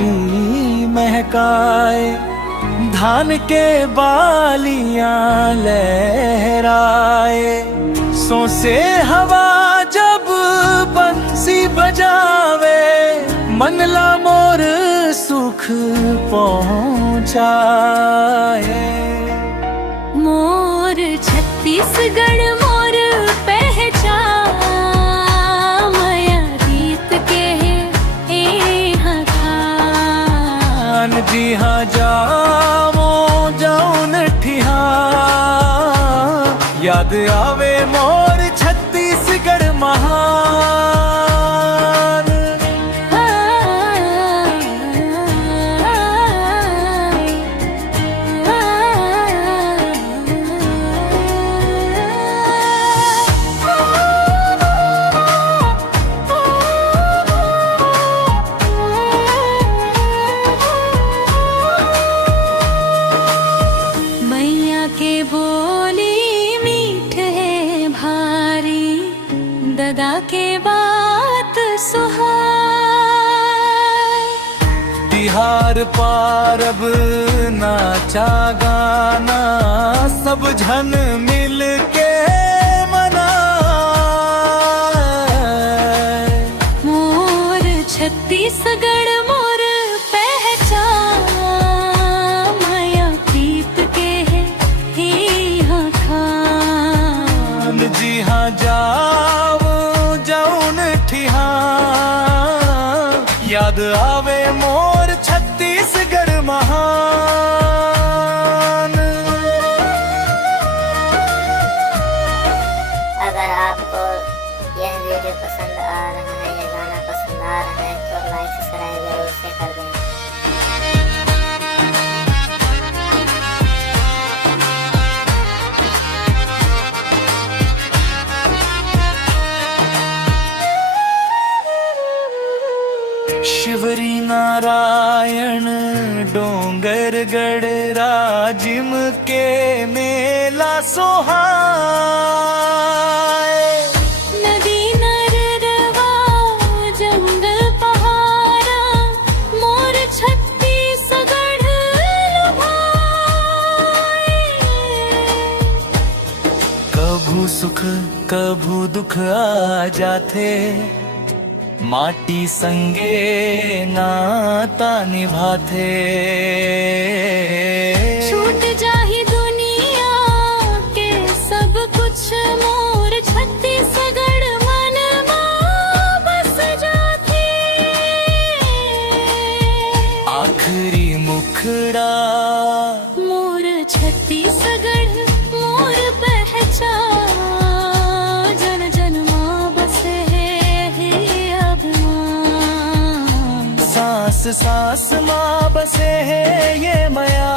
माटी महकाए, धान के बालियां लहराए। सोसे हवा जब बंसी बजावे, मनला मोर सुख पहुंचाए। मोर छत्तीसगढ़ मोर पहचान, माया गीत के यहाँ खान। जी हाँ जाओ जाऊन ठिहान, याद आवे मोर छत्तीसगढ़ महान। मैया के बोली मीठ है भारी, ददा के बात सुहाए। तिहार पारब नाचा गाना, सब झन मिल के मनाए। मोर छत्तीसगढ़ मोर पहचान, माया प्रीत के है यहाँ खान। जी हाँ जाओ जाऊन ठिहान, याद आवे मोर छत्तीसगढ़ महान। अगर आपको यह वीडियो पसंद आ रहा है या गाना पसंद आ रहा है तो लाइक सब्सक्राइब जरूर से कर दें। शिवरी नारायण डोंगरगढ़ राजिम के मेला सोहाए। नदी नरवा जंगल पहाड़ा, मोर छत्तीसगढ़ लुभाए। कभू सुख कभू दुख आ जाते, माटी संगे नाता निभाते। छूट जाही दुनिया के सब कुछ, मोर छत्तीसगढ़ मन मां बस जाते। आखिरी मुखड़ा मोर छत्तीसगढ़ मोर पहचान, जन जन मां बसे है अभिमान। सांस सांस माँ बसे है ये मया।